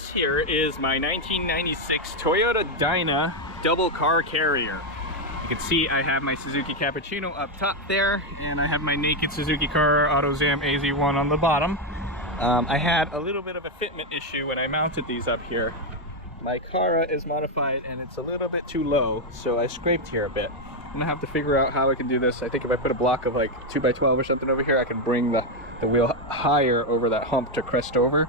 this here is my 1996 Toyota Dyna double car carrier. You can see I have my Suzuki Cappuccino up top there, and I have my naked Suzuki Cara AutoZam AZ1 on the bottom. I had a little bit of a fitment issue when I mounted these up here. My Cara is modified and it's a little bit too low, so I scraped here a bit. I'm gonna have to figure out how I can do this. I think if I put a block of like 2x12 or something over here, I can bring the wheel higher over that hump to crest over.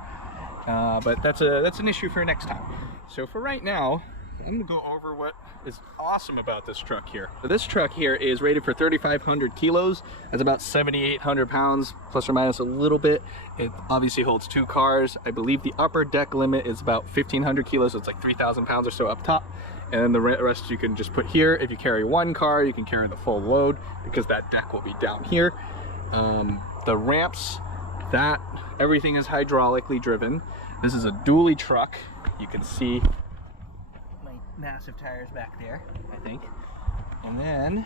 But that's an issue for next time. So for right now, I'm gonna go over what is awesome about this truck here. So this truck here is rated for 3,500 kilos. That's about 7,800 pounds, plus or minus a little bit. It obviously holds 2 cars. I believe the upper deck limit is about 1,500 kilos, so it's like 3,000 pounds or so up top. And then the rest you can just put here. If you carry 1 car, you can carry the full load because that deck will be down here. The ramps, everything is hydraulically driven. This is a dually truck. You can see massive tires back there, I think. And then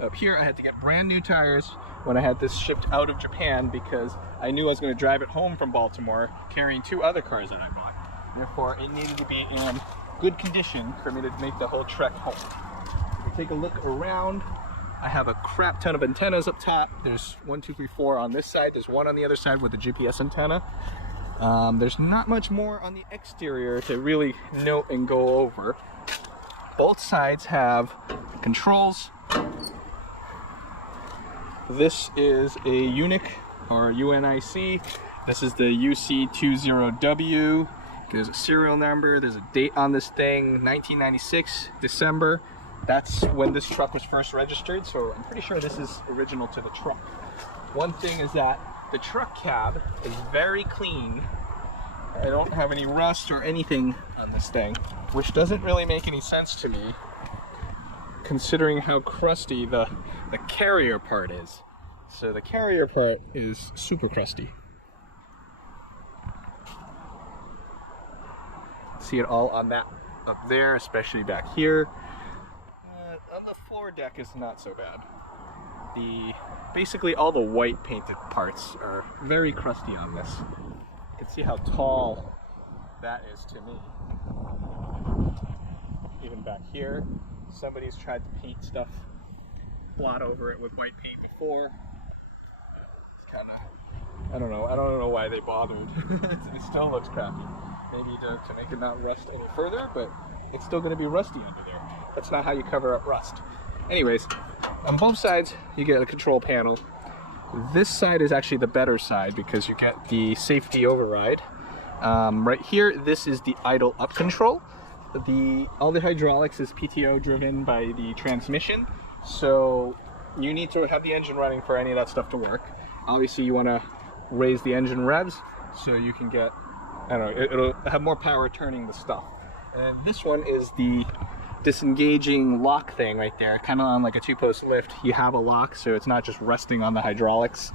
up here I had to get brand new tires when I had this shipped out of Japan because I knew I was going to drive it home from Baltimore carrying 2 other cars that I bought. Therefore it needed to be in good condition for me to make the whole trek home. If you take a look around, I have a crap ton of antennas up top. There's 1, 2, 3, 4 on this side. There's 1 on the other side with a GPS antenna. There's not much more on the exterior to really note and go over. Both sides have controls. This is a UNIC or UNIC. This is the UC-20W. There's a serial number. There's a date on this thing, 1996, December. That's when this truck was first registered, so I'm pretty sure this is original to the truck. One thing is that the truck cab is very clean. I don't have any rust or anything on this thing, which doesn't really make any sense to me considering how crusty the carrier part is. So the carrier part is super crusty. See it all on that up there, especially back here. On the floor deck is not so bad. Basically all the white painted parts are very crusty on this. You can see how tall that is to me. Even back here, somebody's tried to paint stuff, blot over it with white paint before. It's kinda, I don't know why they bothered. It still looks crappy. Maybe to make it not rust any further, but it's still gonna be rusty under there. That's not how you cover up rust. Anyways, on both sides, you get a control panel. This side is actually the better side because you get the safety override. Right here, this is the idle up control. All the hydraulics is PTO driven by the transmission. So you need to have the engine running for any of that stuff to work. Obviously you wanna raise the engine revs so you can get, I don't know, it'll have more power turning the stuff. And this one is the disengaging lock thing right there, kind of on like a 2-post lift. You have a lock so it's not just resting on the hydraulics.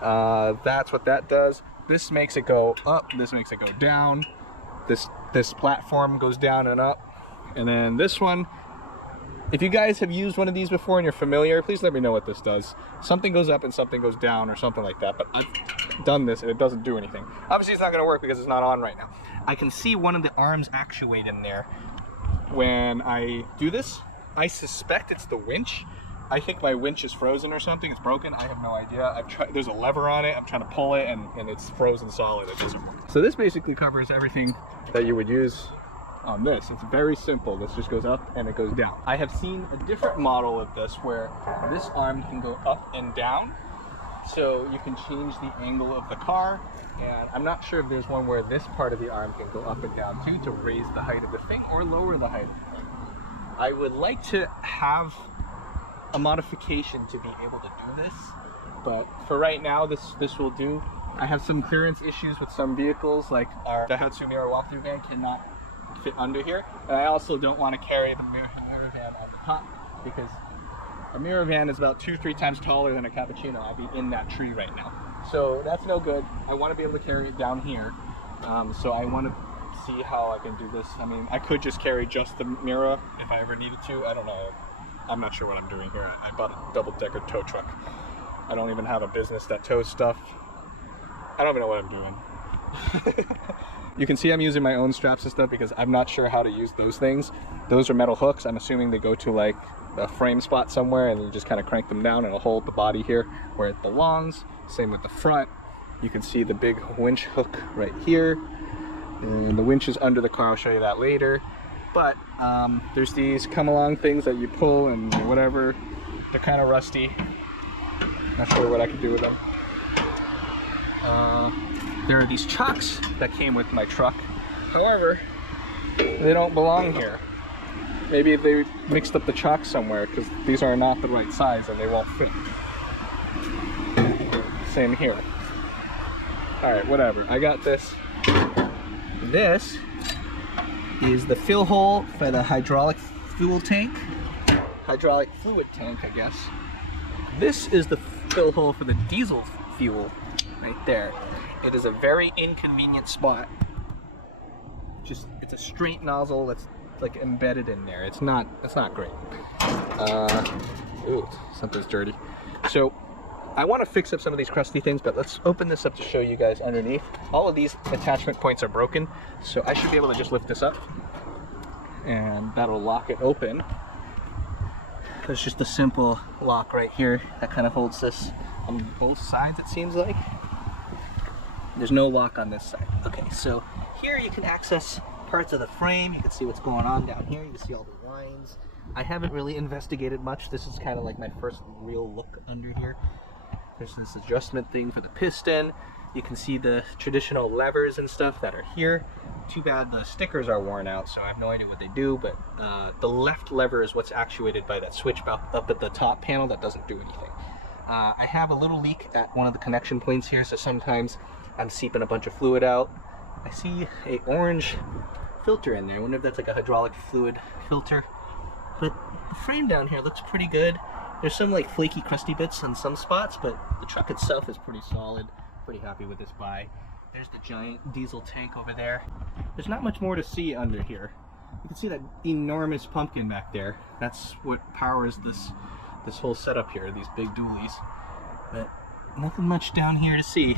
That's what that does. This makes it go up, this makes it go down. This platform goes down and up. And then this one, if you guys have used one of these before and you're familiar, please let me know what this does. Something goes up and something goes down or something like that, but I've done this and it doesn't do anything. Obviously it's not going to work because it's not on right now. I can see one of the arms actuate in there when I do this. I suspect it's the winch. I think my winch is frozen or something. It's broken. I have no idea. I've tried. There's a lever on it. I'm trying to pull it and it's frozen solid. It doesn't work. So this basically covers everything that you would use on this. It's very simple. This just goes up and it goes down. I have seen a different model of this where this arm can go up and down. So you can change the angle of the car. And I'm not sure if there's one where this part of the arm can go up and down too to raise the height of the thing or lower the height of the thing. I would like to have a modification to be able to do this, but for right now this will do. I have some clearance issues with some vehicles, like our Daihatsu Mirror walkthrough van cannot fit under here, and I also don't want to carry the mirror van on the top because a mirror van is about 2-3 times taller than a Cappuccino. I'd be in that tree right now, so that's no good. I want to be able to carry it down here, so I want to see how I can do this. I mean, I could just carry just the mirror if I ever needed to. I don't know. I'm not sure what I'm doing here. I bought a double-decker tow truck. I don't even have a business that tows stuff. I don't even know what I'm doing. You can see I'm using my own straps and stuff because I'm not sure how to use those things. Those are metal hooks. I'm assuming they go to like a frame spot somewhere and you just kind of crank them down and it'll hold the body here where it belongs. Same with the front. You can see the big winch hook right here. And the winch is under the car. I'll show you that later. But there's these come along things that you pull and whatever. They're kind of rusty. Not sure what I could do with them. There are these chocks that came with my truck. However, they don't belong here. Maybe they mixed up the chocks somewhere because these are not the right size and they won't fit. Same here. Alright, whatever. I got this. This is the fill hole for the hydraulic fuel tank. Hydraulic fluid tank, I guess. This is the fill hole for the diesel fuel right there. It is a very inconvenient spot. It's a straight nozzle that's like embedded in there. It's not great. Ooh, something's dirty. So I want to fix up some of these crusty things, but let's open this up to show you guys underneath. All of these attachment points are broken, so I should be able to just lift this up and that'll lock it open. There's just a simple lock right here that kind of holds this on both sides, it seems like. There's no lock on this side. Okay, so here you can access parts of the frame. You can see what's going on down here. You can see all the lines. I haven't really investigated much. This is kind of like my first real look under here. There's this adjustment thing for the piston. You can see the traditional levers and stuff that are here. Too bad the stickers are worn out, so I have no idea what they do, but the left lever is what's actuated by that switch up at the top panel that doesn't do anything. I have a little leak at one of the connection points here, so sometimes I'm seeping a bunch of fluid out. I see a orange filter in there. I wonder if that's like a hydraulic fluid filter. But the frame down here looks pretty good. There's some like flaky, crusty bits in some spots, but the truck itself is pretty solid. Pretty happy with this buy. There's the giant diesel tank over there. There's not much more to see under here. You can see that enormous pumpkin back there. That's what powers this whole setup here, these big dualies. But nothing much down here to see.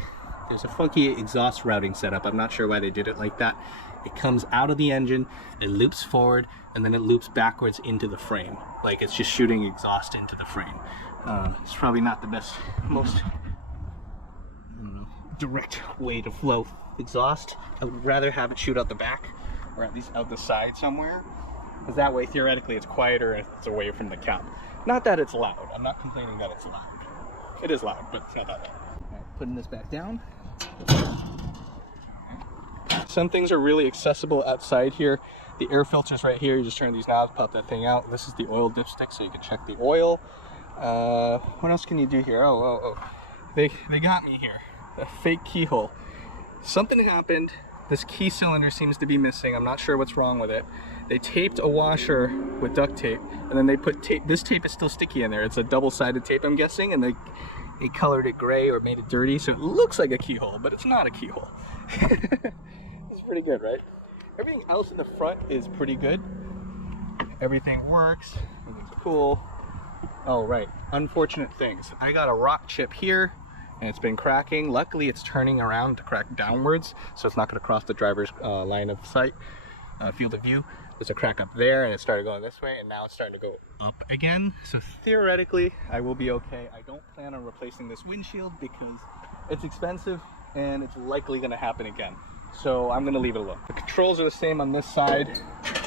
There's a funky exhaust routing setup. I'm not sure why they did it like that. It comes out of the engine, it loops forward, and then it loops backwards into the frame. Like it's just shooting exhaust into the frame. It's probably not the best, most, I don't know, direct way to flow exhaust. I would rather have it shoot out the back, or at least out the side somewhere, because that way theoretically it's quieter and it's away from the cab. Not that it's loud. I'm not complaining that it's loud. It is loud, but it's not that loud. All right, putting this back down. Some things are really accessible outside here. The air filter's right here. You just turn these knobs, pop that thing out. This is the oil dipstick, so you can check the oil. What else can you do here? Oh. They got me here. A fake keyhole. Something happened. This key cylinder seems to be missing. I'm not sure what's wrong with it. They taped a washer with duct tape, and then they put tape. This tape is still sticky in there. It's a double-sided tape, I'm guessing, and they colored it gray or made it dirty, so it looks like a keyhole, but it's not a keyhole. It's pretty good, right? Everything else in the front is pretty good. Everything works. Everything's cool. Oh, right. Unfortunate things. I got a rock chip here, and it's been cracking. Luckily, it's turning around to crack downwards, so it's not going to cross the driver's line of sight, field of view. There's a crack up there, and it started going this way, and now it's starting to go up again. So theoretically, I will be okay. I don't plan on replacing this windshield because it's expensive, and it's likely going to happen again. So I'm going to leave it alone. The controls are the same on this side.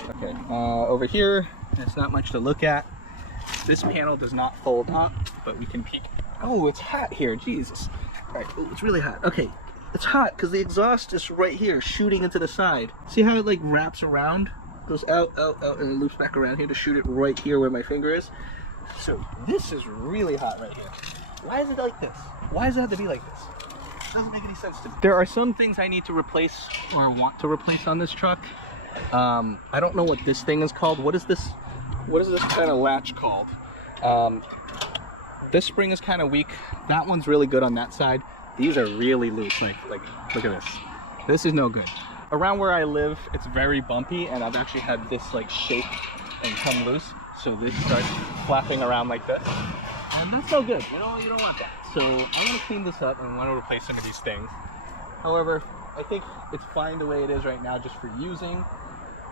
Okay, over here, there's not much to look at. This panel does not fold up, but we can peek. Oh, it's hot here, Jesus. All right, it's really hot. Okay, it's hot because the exhaust is right here, shooting into the side. See how it like wraps around? Goes out, and it loops back around here to shoot it right here where my finger is. So this is really hot right here. Why is it like this? Why does it have to be like this? It doesn't make any sense to me. There are some things I need to replace or want to replace on this truck. I don't know what this thing is called. What is this kind of latch called? This spring is kind of weak. That one's really good on that side. These are really loose. Like look at this. This is no good. Around where I live, it's very bumpy, and I've actually had this like shake and come loose. So this starts flapping around like this, and that's no good. You don't want that. So I want to clean this up and want to replace some of these things. However, I think it's fine the way it is right now just for using.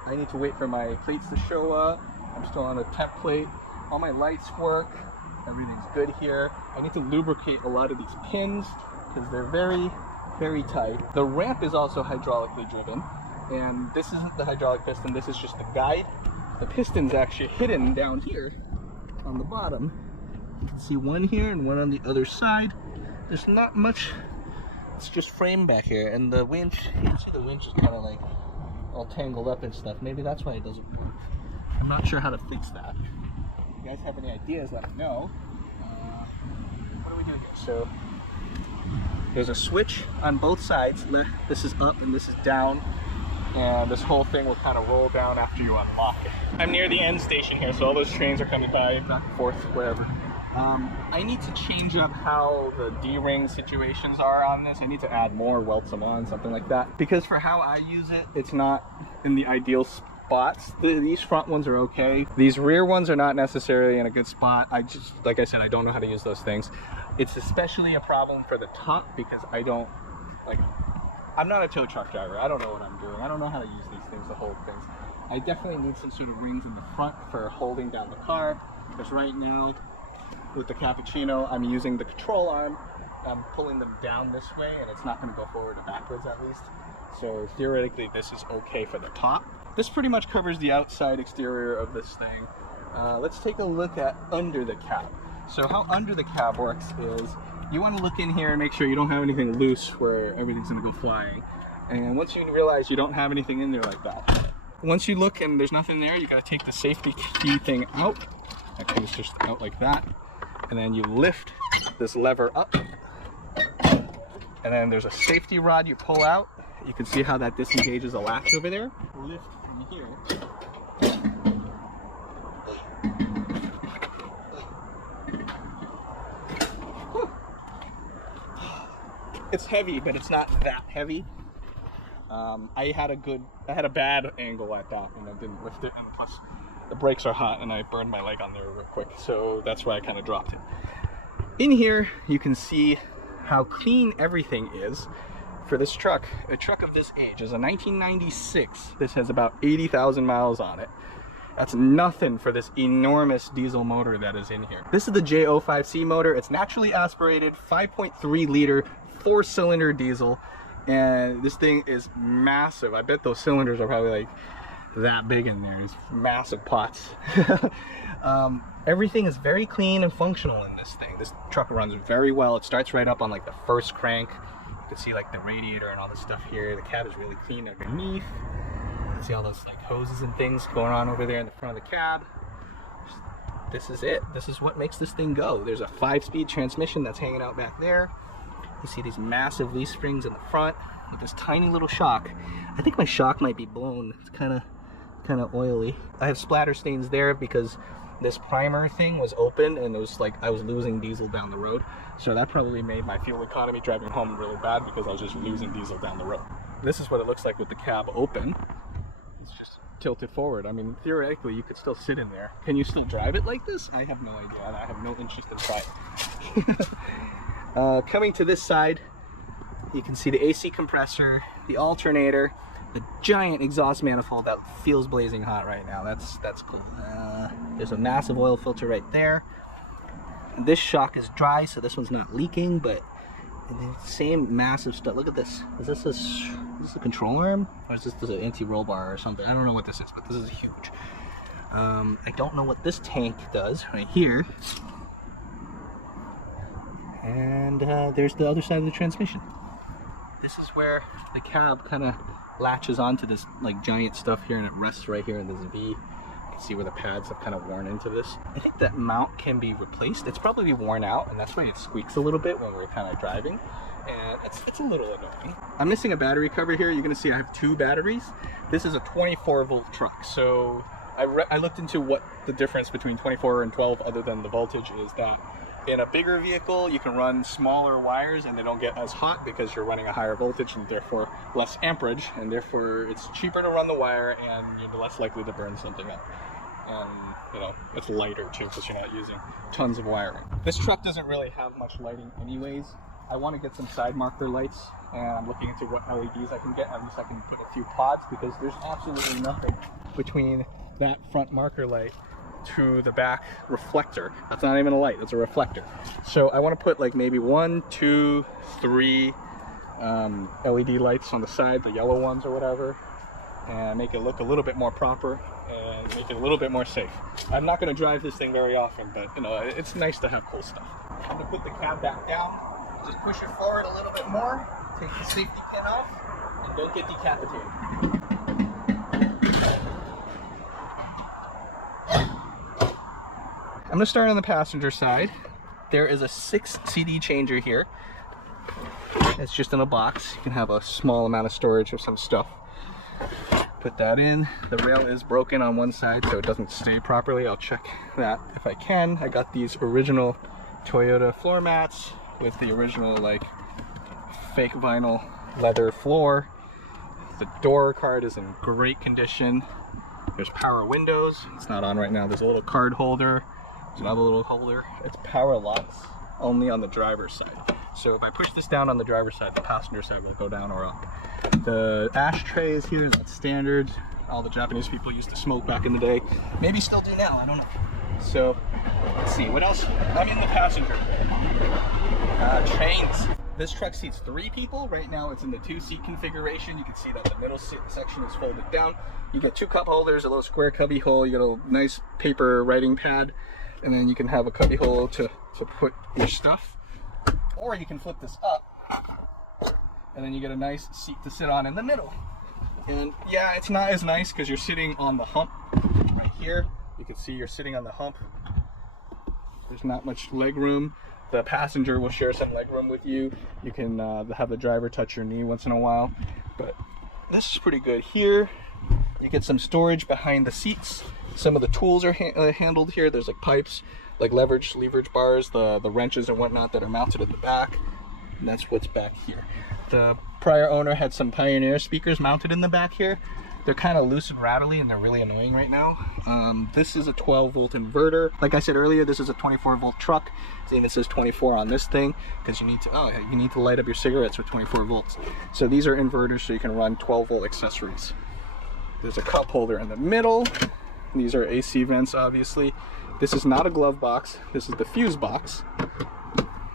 I need to wait for my plates to show up. I'm still on a temp plate. All my lights work. Everything's good here. I need to lubricate a lot of these pins because they're very, very tight. The ramp is also hydraulically driven, and this isn't the hydraulic piston, this is just the guide. The piston's actually hidden down here on the bottom. You can see one here and one on the other side. There's not much, it's just frame back here, and the winch, you can see the winch is kind of like all tangled up and stuff. Maybe that's why it doesn't work. I'm not sure how to fix that. If you guys have any ideas, let me know. What do we do here? So there's a switch on both sides. This is up and this is down, and this whole thing will kind of roll down after you unlock it. I'm near the end station here, so all those trains are coming by back and forth, whatever. I need to change up how the D-ring situations are on this. I need to add more, weld some on, something like that. Because for how I use it, it's not in the ideal spots. These front ones are okay. These rear ones are not necessarily in a good spot. I just, like I said, I don't know how to use those things. It's especially a problem for the top because I'm not a tow truck driver. I don't know what I'm doing. I don't know how to use these things to hold things. I definitely need some sort of rings in the front for holding down the car. Because right now, with the Cappuccino, I'm using the control arm. I'm pulling them down this way, and it's not going to go forward or backwards at least. So theoretically, this is okay for the top. This pretty much covers the outside exterior of this thing. Let's take a look at under the cab. So how under the cab works is you want to look in here and make sure you don't have anything loose where everything's going to go flying. And once you realize you don't have anything in there like that, once you look and there's nothing there, you got to take the safety key thing out. That comes just out like that. And then you lift this lever up, and then there's a safety rod you pull out. You can see how that disengages the latch over there. Lift from here. It's heavy, but it's not that heavy. I had a bad angle at that, and I didn't lift it, and plus the brakes are hot and I burned my leg on there real quick, so that's why I kind of dropped it. In here you can see how clean everything is for this truck. A truck of this age is a 1996. This has about 80,000 miles on it. That's nothing for this enormous diesel motor that is in here. This is the J05C motor. It's naturally aspirated, 5.3 liter, 4-cylinder diesel, and this thing is massive. I bet those cylinders are probably like that big in there. It's massive pots. Everything is very clean and functional in this thing. This truck runs very well. It starts right up on like the first crank. You can see like the radiator and all the stuff here. The cab is really clean underneath. You can see all those like hoses and things going on over there in the front of the cab. This is it. This is what makes this thing go. There's a 5-speed transmission that's hanging out back there. You see these massive leaf springs in the front with this tiny little shock. I think my shock might be blown. It's kind of oily. I have splatter stains there because this primer thing was open and it was like I was losing diesel down the road. So that probably made my fuel economy driving home really bad because I was just losing diesel down the road. This is what it looks like with the cab open. It's just tilted forward. I mean, theoretically, you could still sit in there. Can you still drive it like this? I have no idea. I have no interest in trying. Coming to this side, you can see the AC compressor, the alternator, the giant exhaust manifold that feels blazing hot right now. That's cool. There's a massive oil filter right there. This shock is dry, so this one's not leaking, but the same massive stuff. Look at this. Is this a control arm? Or is this an anti-roll bar or something? I don't know what this is, but this is huge. I don't know what this tank does right here. And there's the other side of the transmission. This is where the cab kind of latches onto this like giant stuff here, and it rests right here in this V. You can see where the pads have kind of worn into this. I think that mount can be replaced. It's probably worn out, and that's why it squeaks a little bit when we're kind of driving, and it's a little annoying. I'm missing a battery cover here. You're gonna see I have 2 batteries. This is a 24-volt truck, so I looked into what the difference between 24 and 12 other than the voltage is. That in a bigger vehicle you can run smaller wires and they don't get as hot because you're running a higher voltage and therefore less amperage, and therefore it's cheaper to run the wire and you're less likely to burn something up. And you know, it's lighter too because you're not using tons of wiring. This truck doesn't really have much lighting anyways. I want to get some side marker lights, and I'm looking into what LEDs I can get. At least I can put a few pods, because there's absolutely nothing between that front marker light to the back reflector. That's not even a light, it's a reflector. So I want to put like maybe 1, 2, 3 LED lights on the side, the yellow ones or whatever, and make it look a little bit more proper and make it a little bit more safe. I'm not going to drive this thing very often, but you know, it's nice to have cool stuff. I'm going to put the cab back down, just push it forward a little bit more, take the safety pin off, and don't get decapitated. I'm going to start on the passenger side. There is a 6 CD changer here. It's just in a box. You can have a small amount of storage of some stuff. Put that in. The rail is broken on one side, so it doesn't stay properly. I'll check that if I can. I got these original Toyota floor mats with the original like fake vinyl leather floor. The door card is in great condition. There's power windows. It's not on right now. There's a little card holder. There's another little holder. It's power locks only on the driver's side. So if I push this down on the driver's side, the passenger side will go down or up. The ashtray is here, that's standard. All the Japanese people used to smoke back in the day. Maybe still do now, I don't know. So, let's see, what else? I'm in the passenger. Trains. This truck seats 3 people. Right now it's in the 2-seat configuration. You can see that the middle section is folded down. You get 2 cup holders, a little square cubby hole, you get a nice paper writing pad, and then you can have a cubby hole to put your stuff. Or you can flip this up, and then you get a nice seat to sit on in the middle. And yeah, it's not as nice because you're sitting on the hump right here. You can see you're sitting on the hump. There's not much leg room. The passenger will share some leg room with you. You can have the driver touch your knee once in a while. But this is pretty good here. You get some storage behind the seats. Some of the tools are handled here. There's like pipes, like leverage bars, the wrenches and whatnot that are mounted at the back. And that's what's back here. The prior owner had some Pioneer speakers mounted in the back here. They're kind of loose and rattly and they're really annoying right now. This is a 12-volt inverter. Like I said earlier, this is a 24-volt truck. And it says 24 on this thing because you need to light up your cigarettes with 24 volts. So these are inverters so you can run 12-volt accessories. There's a cup holder in the middle. These are AC vents, obviously. This is not a glove box. This is the fuse box.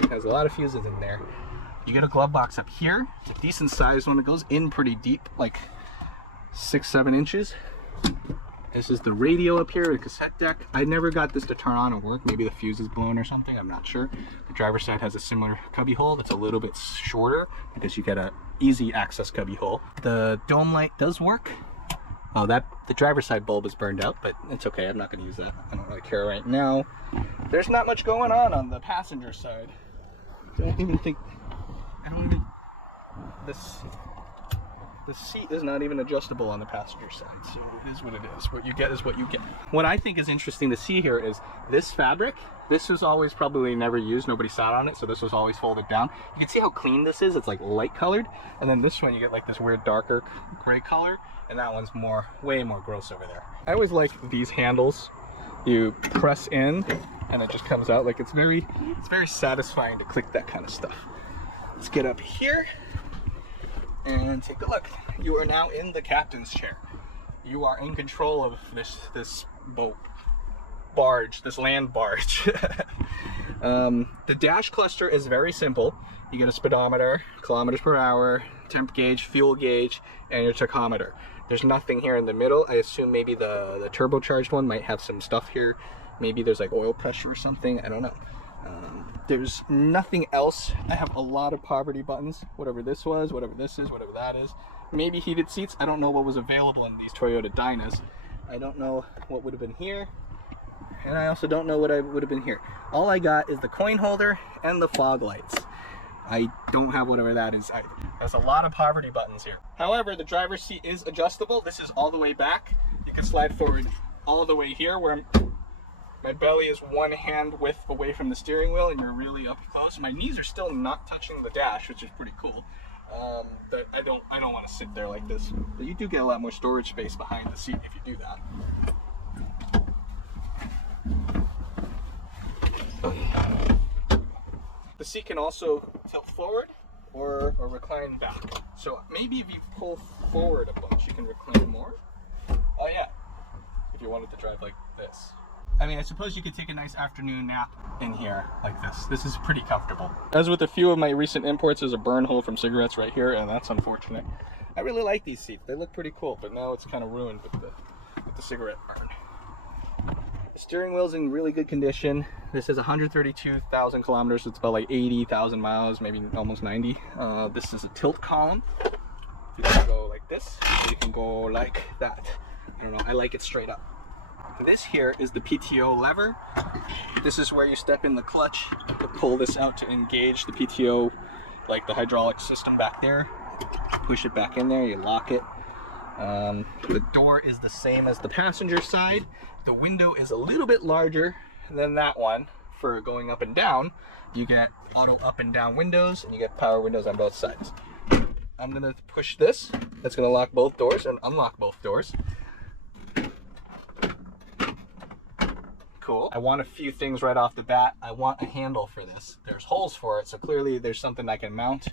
It has a lot of fuses in there. You get a glove box up here. It's a decent sized one. It goes in pretty deep, like 6-7 inches. This is the radio up here, the cassette deck. I never got this to turn on and work. Maybe the fuse is blown or something, I'm not sure. The driver's side has a similar cubby hole that's a little bit shorter because you get an easy access cubby hole. The dome light does work. Oh, the driver's side bulb is burned out, but it's okay. I'm not going to use that. I don't really care right now. There's not much going on the passenger side. The seat is not even adjustable on the passenger side, so it is what it is. What you get is what you get. What I think is interesting to see here is this fabric. This was always probably never used. Nobody sat on it, so this was always folded down. You can see how clean this is. It's like light colored, and then this one you get like this weird darker gray color, and that one's way more gross over there. I always like these handles. You press in, and it just comes out. Like it's very satisfying to click that kind of stuff. Let's get up here and take a look. You are now in the captain's chair. You are in control of this boat barge, this land barge. The dash cluster is very simple. You get a speedometer, kilometers per hour, temp gauge, fuel gauge, and your tachometer. There's nothing here in the middle. I assume maybe the turbocharged one might have some stuff here. Maybe there's like oil pressure or something, I don't know. There's nothing else. I have a lot of poverty buttons, whatever this was, whatever this is, whatever that is. Maybe heated seats. I don't know what was available in these Toyota Dynas. I don't know what would have been here, and I also don't know what would have been here. All I got is the coin holder and the fog lights. I don't have whatever that is either. There's a lot of poverty buttons here. However, the driver's seat is adjustable. This is all the way back. You can slide forward all the way here where my belly is one hand width away from the steering wheel and you're really up close. My knees are still not touching the dash, which is pretty cool. But I don't want to sit there like this. But you do get a lot more storage space behind the seat if you do that. The seat can also tilt forward or recline back. So maybe if you pull forward a bunch, you can recline more. Oh yeah, if you wanted to drive like this. I mean, I suppose you could take a nice afternoon nap in here like this. This is pretty comfortable. As with a few of my recent imports, there's a burn hole from cigarettes right here, and that's unfortunate. I really like these seats. They look pretty cool, but now it's kind of ruined with the cigarette burn. The steering wheel's in really good condition. This is 132,000 kilometers. It's about like 80,000 miles, maybe almost 90. This is a tilt column. You can go like this, or you can go like that. I don't know, I like it straight up. This here is the PTO lever. This is where you step in the clutch to pull this out to engage the PTO, like the hydraulic system back there. Push it back in there, you lock it. The door is the same as the passenger side. The window is a little bit larger than that one for going up and down. You get auto up and down windows, and you get power windows on both sides. I'm gonna push this. That's gonna lock both doors and unlock both doors. Cool. I want a few things right off the bat. I want a handle for this. There's holes for it, so clearly there's something I can mount.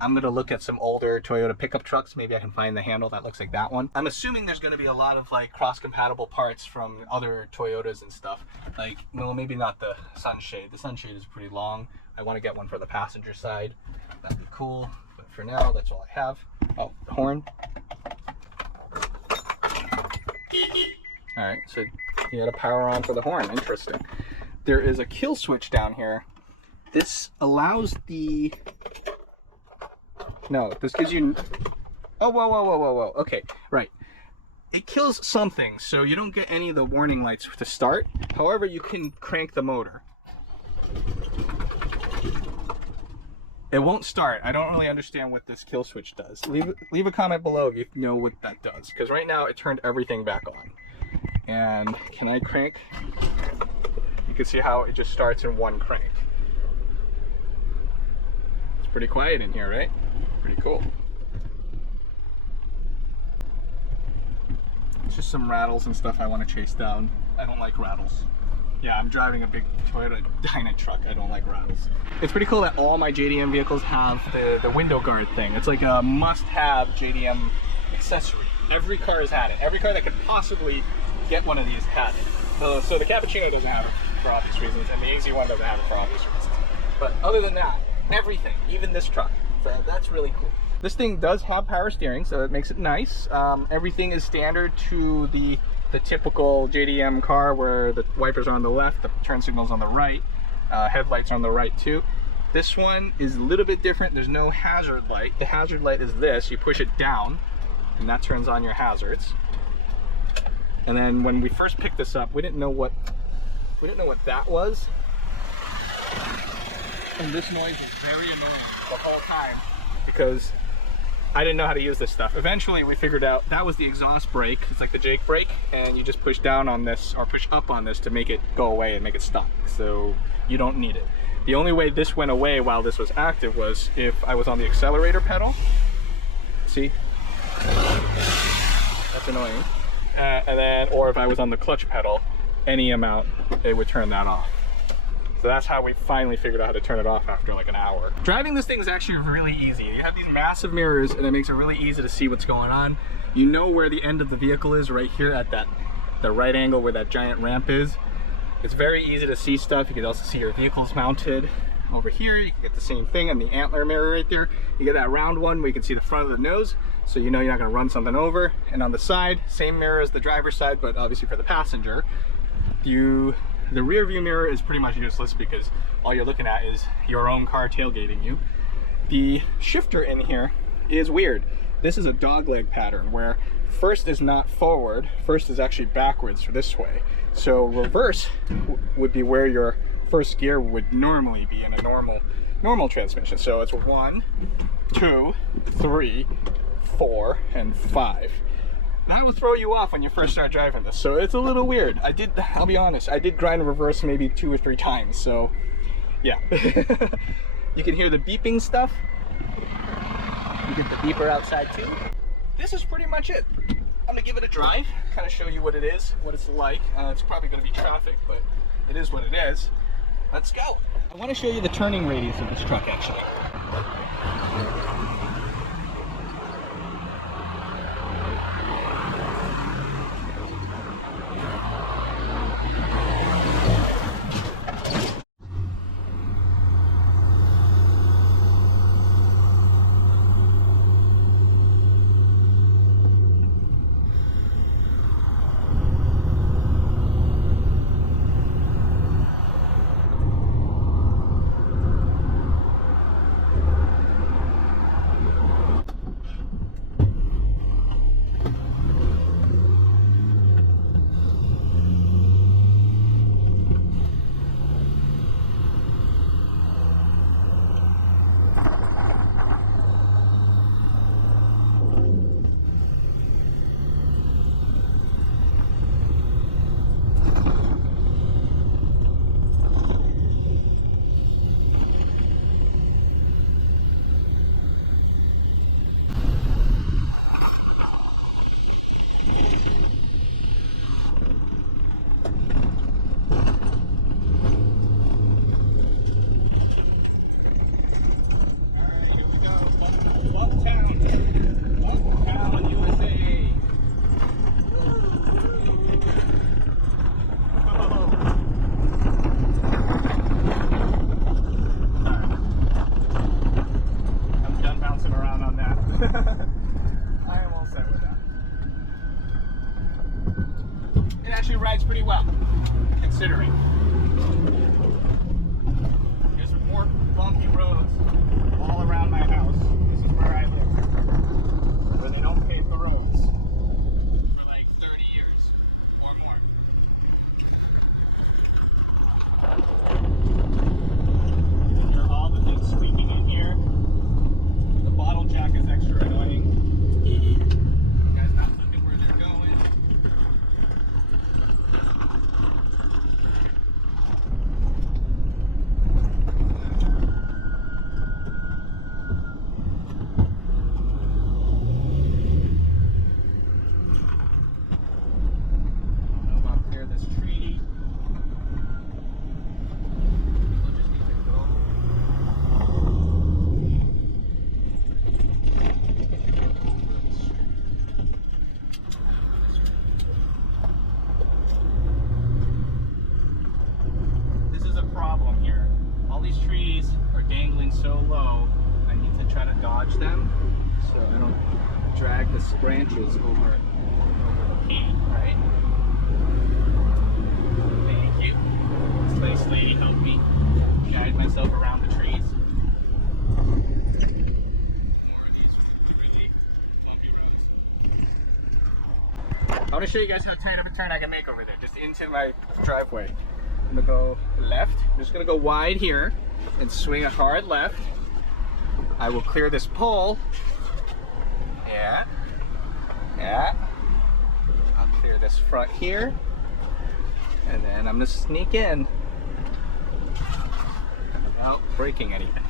I'm gonna look at some older Toyota pickup trucks. Maybe I can find the handle that looks like that one. I'm assuming there's gonna be a lot of like cross-compatible parts from other Toyotas and stuff. Like, well, maybe not the sunshade. The sunshade is pretty long. I wanna get one for the passenger side. That'd be cool. But for now, that's all I have. Oh, the horn. All right, so you got a power on for the horn. Interesting. There is a kill switch down here. This allows the... No, this gives you... Oh, whoa. Okay, right. It kills something, so you don't get any of the warning lights to start. However, you can crank the motor. It won't start. I don't really understand what this kill switch does. Leave a comment below if you know what that does, because right now it turned everything back on. And can I crank? You can see how it just starts in one crank. It's pretty quiet in here, right? Pretty cool. It's just some rattles and stuff I want to chase down. I don't like rattles. Yeah, I'm driving a big Toyota Dyna truck. I don't like rattles. It's pretty cool that all my JDM vehicles have the window guard thing. It's like a must-have JDM accessory. Every car has had it. Every car that could possibly get one of these had it. So the Cappuccino doesn't have it for obvious reasons, and the AZ1 doesn't have it for obvious reasons. But other than that, everything, even this truck, so that's really cool. This thing does have power steering, so it makes it nice. Everything is standard to the typical JDM car, where the wipers are on the left, the turn signal's on the right, headlights on the right too. This one is a little bit different. There's no hazard light. The hazard light is this. You push it down, and that turns on your hazards. And then when we first picked this up, we didn't know what that was. And this noise was very annoying the whole time because I didn't know how to use this stuff. Eventually we figured out that was the exhaust brake. It's like the Jake brake, and you just push down on this or push up on this to make it go away and make it stop. So you don't need it. The only way this went away while this was active was if I was on the accelerator pedal. See? That's annoying. And then, or if I was on the clutch pedal, any amount, it would turn that off. So that's how we finally figured out how to turn it off after like an hour. Driving this thing is actually really easy. You have these massive mirrors, and it makes it really easy to see what's going on. You know where the end of the vehicle is, right here at the right angle where that giant ramp is. It's very easy to see stuff. You can also see your vehicles mounted. Over here, you can get the same thing on the antler mirror right there. You get that round one where you can see the front of the nose, so you know you're not gonna run something over. And on the side, same mirror as the driver's side, but obviously for the passenger. The rear view mirror is pretty much useless because all you're looking at is your own car tailgating you. The shifter in here is weird. This is a dogleg pattern where first is not forward, first is actually backwards this way. So reverse would be where your first gear would normally be in a normal transmission. So it's 1, 2, 3, 4, and 5. That would throw you off when you first start driving this, so it's a little weird. I'll be honest, I did grind reverse maybe 2 or 3 times, so yeah. You can hear the beeping stuff. You get the beeper outside too. This is pretty much it. I'm gonna give it a drive, kind of show you what it is, what it's like. It's probably gonna be traffic, but it is what it is. Let's go. I want to show you the turning radius of this truck actually. Bumpytown, USA. I'm done bouncing around on that. I am all set with that. It actually rides pretty well, considering. There's more bumpy roads all around my house. This is where I live, where they don't pave the roads for like 30 years or more. They're all the things squeaking in here. The bottle jack is extra annoying. You guys not looking where they're going. So low, I need to try to dodge them so I don't drag the branches over the paint, right? Thank you. This nice lady helped me guide myself around the trees. More of these really bumpy roads. I want to show you guys how tight of a turn I can make over there, just into my driveway. I'm gonna go left. I'm just gonna go wide here and swing a hard left. I will clear this pole. Yeah. Yeah. I'll clear this front here. And then I'm gonna sneak in without breaking anything.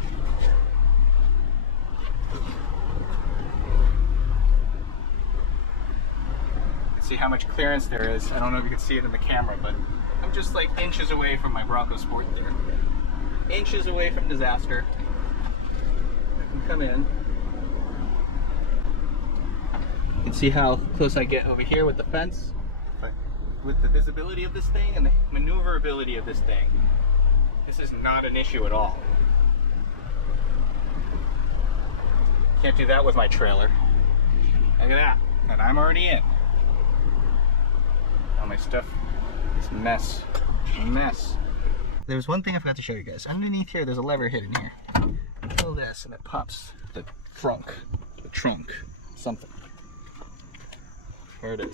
See how much clearance there is. I don't know if you can see it in the camera, but I'm just like inches away from my Bronco Sport there. Inches away from disaster. I can come in. You can see how close I get over here with the fence. But with the visibility of this thing and the maneuverability of this thing, this is not an issue at all. Can't do that with my trailer. Look at that. And I'm already in. All my stuff is a mess. There's one thing I forgot to show you guys. Underneath here, there's a lever hidden here. Pull this and it pops the trunk, something. There it is.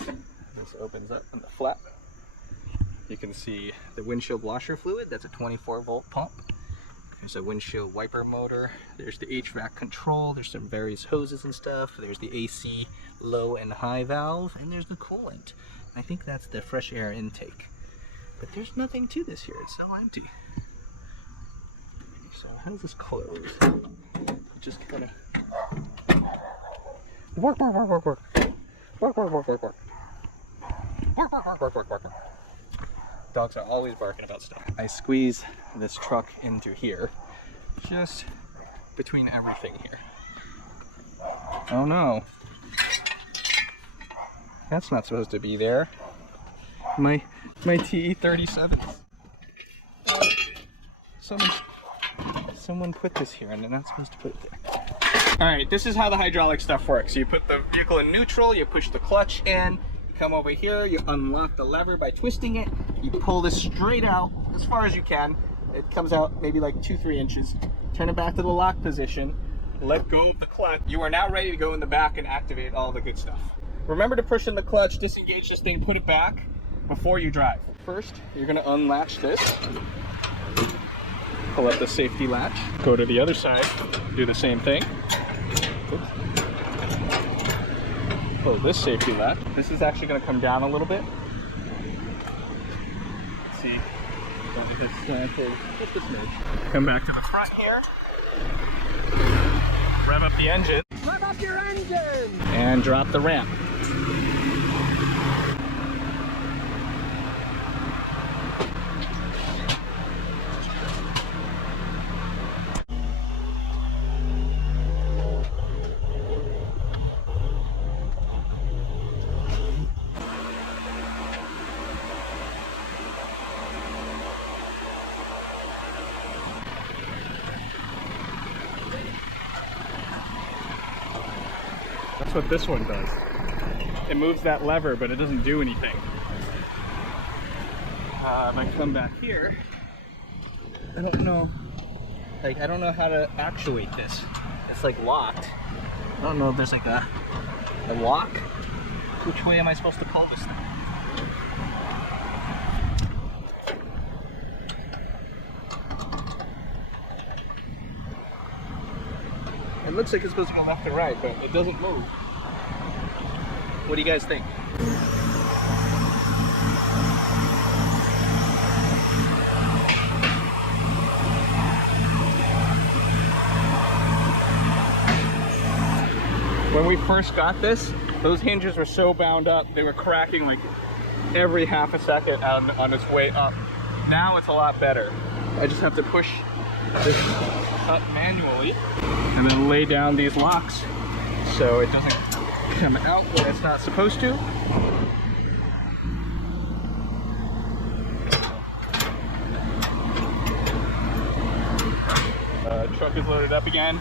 This opens up on the flap. You can see the windshield washer fluid. That's a 24-volt pump. There's a windshield wiper motor. There's the HVAC control. There's some various hoses and stuff. There's the AC low and high valve, and there's the coolant. I think that's the fresh air intake. But there's nothing to this here. It's so empty. So how does this color work? Just kind of work. Dogs are always barking about stuff. I squeeze this truck into here, just between everything here. Oh no. That's not supposed to be there. My TE-37. Someone put this here and they're not supposed to put it there. Alright, this is how the hydraulic stuff works. You put the vehicle in neutral, you push the clutch in, you come over here, you unlock the lever by twisting it, you pull this straight out as far as you can. It comes out maybe like 2-3 inches. Turn it back to the lock position, let go of the clutch. You are now ready to go in the back and activate all the good stuff. Remember to push in the clutch, disengage this thing, put it back before you drive. First, you're going to unlatch this. Pull up the safety latch. Go to the other side, do the same thing. Oops. Pull this safety latch. This is actually going to come down a little bit. Let's see, got this slanted just a smidge. Come back to the front here. Rev up the engine. Rev up your engine! And drop the ramp. That's what this one does. It moves that lever, but it doesn't do anything. If I come back here, I don't know. Like, I don't know how to actuate this. It's like locked. I don't know if there's like a lock. Which way am I supposed to pull this thing? It looks like it's supposed to go left and right, but it doesn't move. What do you guys think? When we first got this, those hinges were so bound up, they were cracking like every half a second on its way up. Now it's a lot better. I just have to push this up manually and then lay down these locks so it doesn't come out when it's not supposed to. Truck is loaded up again.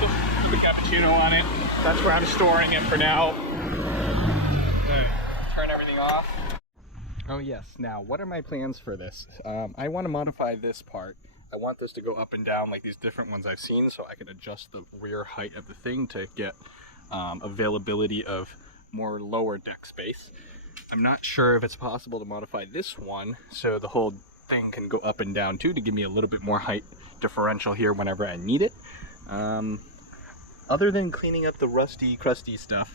Just put the cappuccino on it. That's where I'm storing it for now. Turn everything off. Oh yes, now what are my plans for this? I want to modify this part. I want this to go up and down like these different ones I've seen, so I can adjust the rear height of the thing to get availability of more lower deck space. I'm not sure if it's possible to modify this one so the whole thing can go up and down too, to give me a little bit more height differential here whenever I need it. Other than cleaning up the rusty, crusty stuff,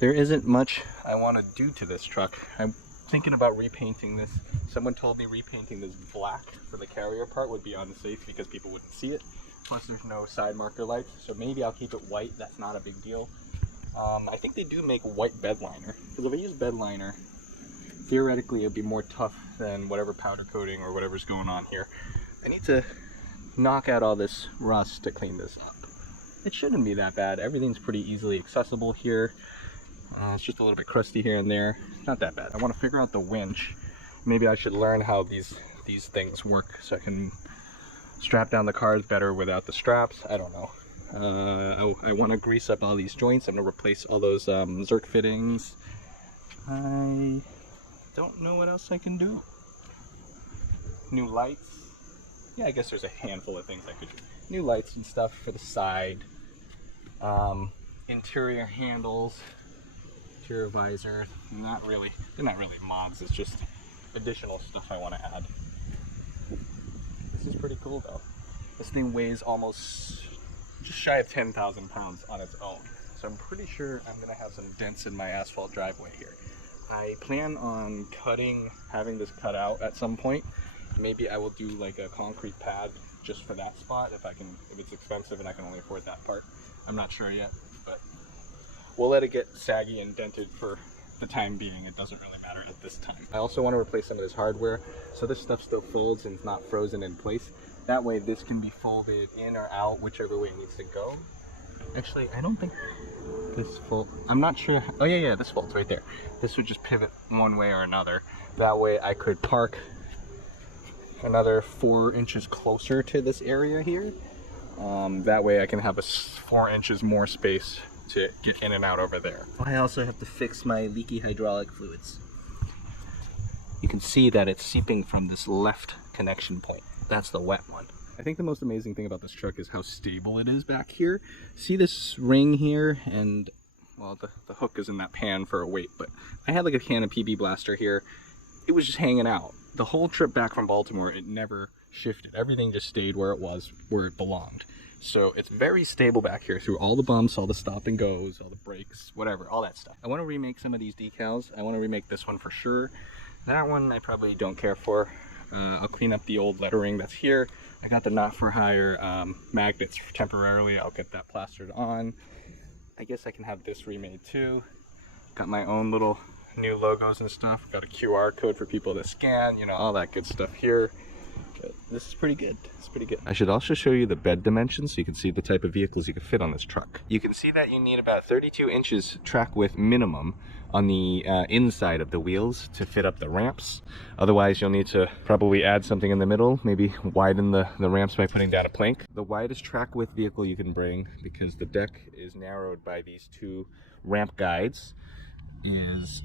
there isn't much I want to do to this truck. I'm thinking about repainting this. Someone told me repainting this black for the carrier part would be unsafe because people wouldn't see it. Plus there's no side marker lights, so maybe I'll keep it white. That's not a big deal. I think they do make white bed liner, because if I use bed liner, theoretically it'd be more tough than whatever powder coating or whatever's going on here. I need to knock out all this rust to clean this up. It shouldn't be that bad. Everything's pretty easily accessible here. It's just a little bit crusty here and there. Not that bad. I want to figure out the winch. Maybe I should learn how these things work so I can strap down the cars better without the straps. I don't know. I want to grease up all these joints. I'm going to replace all those Zerk fittings. I don't know what else I can do. New lights. Yeah, I guess there's a handful of things I could do. New lights and stuff for the side. Interior handles. Interior visor. They're not really mods. It's just additional stuff I want to add. This is pretty cool though. This thing weighs almost just shy of 10,000 pounds on its own. So I'm pretty sure I'm gonna have some dents in my asphalt driveway here. I plan on having this cut out at some point. Maybe I will do like a concrete pad just for that spot if it's expensive and I can only afford that part. I'm not sure yet, but we'll let it get saggy and dented for the time being, it doesn't really matter at this time. I also want to replace some of this hardware, so this stuff still folds and it's not frozen in place. That way this can be folded in or out, whichever way it needs to go. Actually, I don't think this folds. I'm not sure. Oh yeah, this folds right there. This would just pivot one way or another. That way I could park another 4 inches closer to this area here. That way I can have 4 inches more space to get in and out over there. I also have to fix my leaky hydraulic fluids. You can see that it's seeping from this left connection point. That's the wet one. I think the most amazing thing about this truck is how stable it is back here. See this ring here, and well, the hook is in that pan for a weight, but I had like a can of PB Blaster here. It was just hanging out. The whole trip back from Baltimore, it never shifted. Everything just stayed where it was, where it belonged. So it's very stable back here through all the bumps, all the stop and goes, all the brakes, whatever, all that stuff. I want to remake some of these decals. I want to remake this one for sure. That one I probably don't care for. I'll clean up the old lettering that's here. I got the not for hire magnets temporarily. I'll get that plastered on. I guess I can have this remade too. Got my own little new logos and stuff. Got a QR code for people to scan, you know, all that good stuff here. But this is pretty good. It's pretty good. I should also show you the bed dimensions so you can see the type of vehicles you can fit on this truck. You can see that you need about 32 inches track width minimum on the inside of the wheels to fit up the ramps. Otherwise, you'll need to probably add something in the middle, maybe widen the ramps by putting down a plank. The widest track width vehicle you can bring, because the deck is narrowed by these 2 ramp guides, is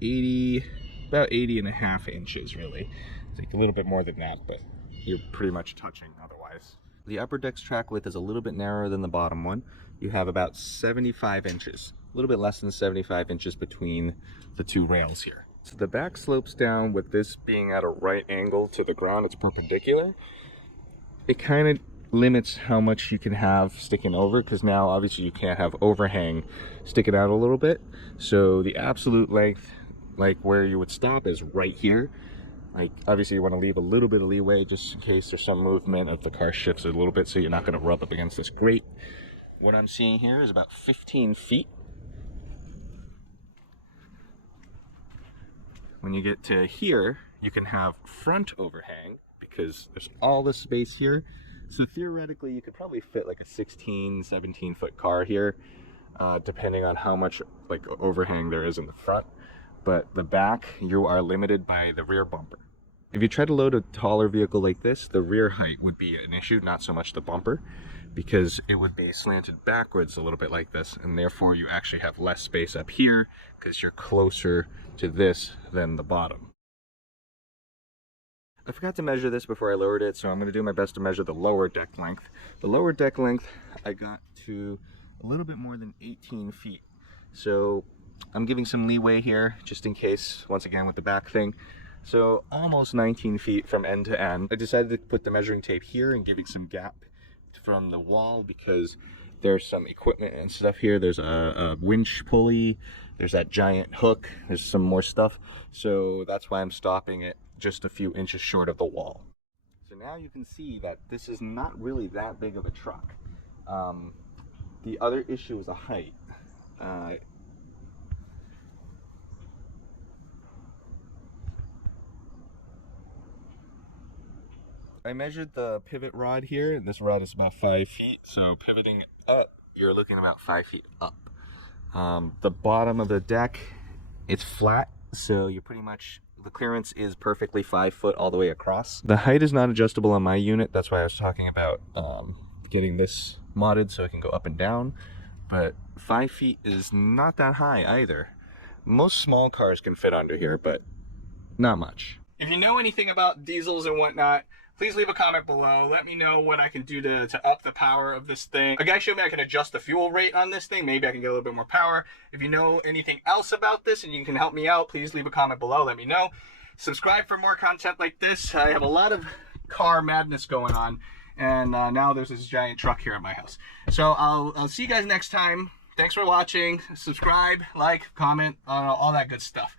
about 80.5 inches really. It's like a little bit more than that, but you're pretty much touching otherwise. The upper deck's track width is a little bit narrower than the bottom one. You have about 75 inches, a little bit less than 75 inches between the 2 rails here. So the back slopes down with this being at a right angle to the ground, it's perpendicular. It kind of limits how much you can have sticking over, because now obviously you can't have overhang sticking out a little bit. So the absolute length, like where you would stop, is right here. Like obviously you want to leave a little bit of leeway just in case there's some movement if the car shifts a little bit, so you're not going to rub up against this grate. What I'm seeing here is about 15 feet. When you get to here, you can have front overhang because there's all this space here. So theoretically, you could probably fit like a 16, 17 foot car here, depending on how much like overhang there is in the front. But the back, you are limited by the rear bumper. If you try to load a taller vehicle like this, the rear height would be an issue, not so much the bumper, because it would be slanted backwards a little bit like this, and therefore you actually have less space up here because you're closer to this than the bottom. I forgot to measure this before I lowered it, so I'm going to do my best to measure the lower deck length. The lower deck length, I got to a little bit more than 18 feet. So I'm giving some leeway here, just in case, once again with the back thing. So almost 19 feet from end to end. I decided to put the measuring tape here and giving some gap from the wall because there's some equipment and stuff here. There's a winch pulley, there's that giant hook, there's some more stuff. So that's why I'm stopping it just a few inches short of the wall. So now you can see that this is not really that big of a truck. The other issue is the height. I measured the pivot rod here, and this rod is about 5 feet, so pivoting up, you're looking about 5 feet up. The bottom of the deck, it's flat, so you're pretty much, the clearance is perfectly 5 foot all the way across. The height is not adjustable on my unit, that's why I was talking about getting this modded so it can go up and down, but 5 feet is not that high either. Most small cars can fit under here, but not much. If you know anything about diesels and whatnot, please leave a comment below. Let me know what I can do to up the power of this thing. A guy showed me I can adjust the fuel rate on this thing. Maybe I can get a little bit more power. If you know anything else about this and you can help me out, please leave a comment below. Let me know. Subscribe for more content like this. I have a lot of car madness going on. And now there's this giant truck here at my house. So I'll see you guys next time. Thanks for watching. Subscribe, like, comment, all that good stuff.